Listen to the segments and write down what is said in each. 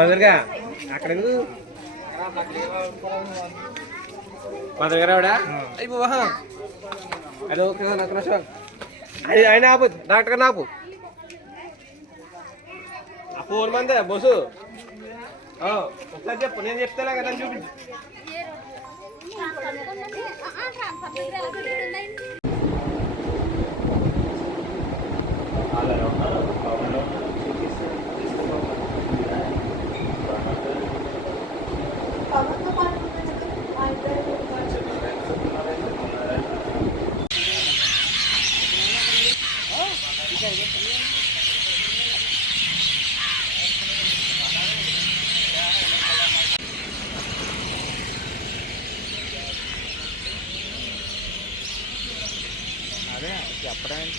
దగ్గరగా అక్కడ మా దగ్గర ఆవిడ అయిపోవా అది ఓకే నాకు నష్టం ఆయన ఆపు డాక్టర్ గారిని ఆపు ఆ 4 మంది బస్సు ఒకసారి చెప్పు నేను చెప్తాను కదా చూపించు అదే చెప్పడానికి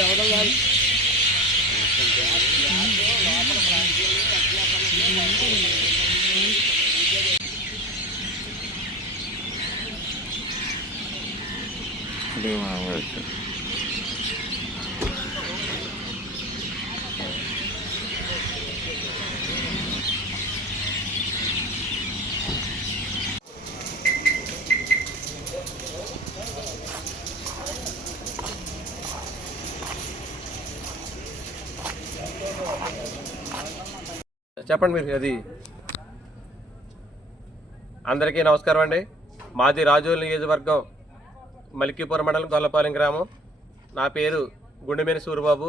రావడం కాదు చెప్పండి మీరు అది. అందరికీ నమస్కారం అండి. మాది రాజోలు నియోజకవర్గం మలికీపురం మండలం గొల్లపాలెం గ్రామం. నా పేరు గుండెమేని సూరిబాబు.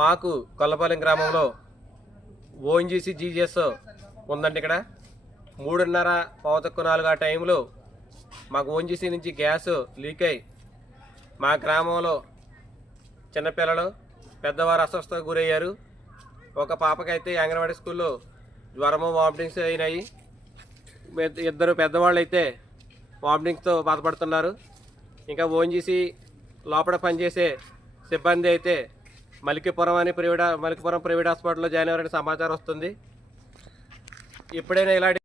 మాకు గొల్లపాలెం గ్రామంలో ఓఎన్జీసీ జీజీఎస్ ఉందండి. ఇక్కడ 3:30 4 ఆ టైంలో మాకు ఓఎన్జీసీ నుంచి గ్యాస్ లీక్ అయ్యి మా గ్రామంలో చిన్నపిల్లలు పెద్దవారు అస్వస్థతకు గురయ్యారు. ఒక పాపకైతే అంగన్వాడీ స్కూల్లో జ్వరము వామిటింగ్స్ అయినాయి. 2 పెద్దవాళ్ళు అయితే వామిటింగ్స్తో బాధపడుతున్నారు. ఇంకా ఓఎన్జీసీ లోపల పనిచేసే సిబ్బంది అయితే మలికీపురం ప్రైవేట్ హాస్పిటల్లో జాయిన్ అయ్యారని సమాచారం వస్తుంది. ఎప్పుడైనా ఇలాంటి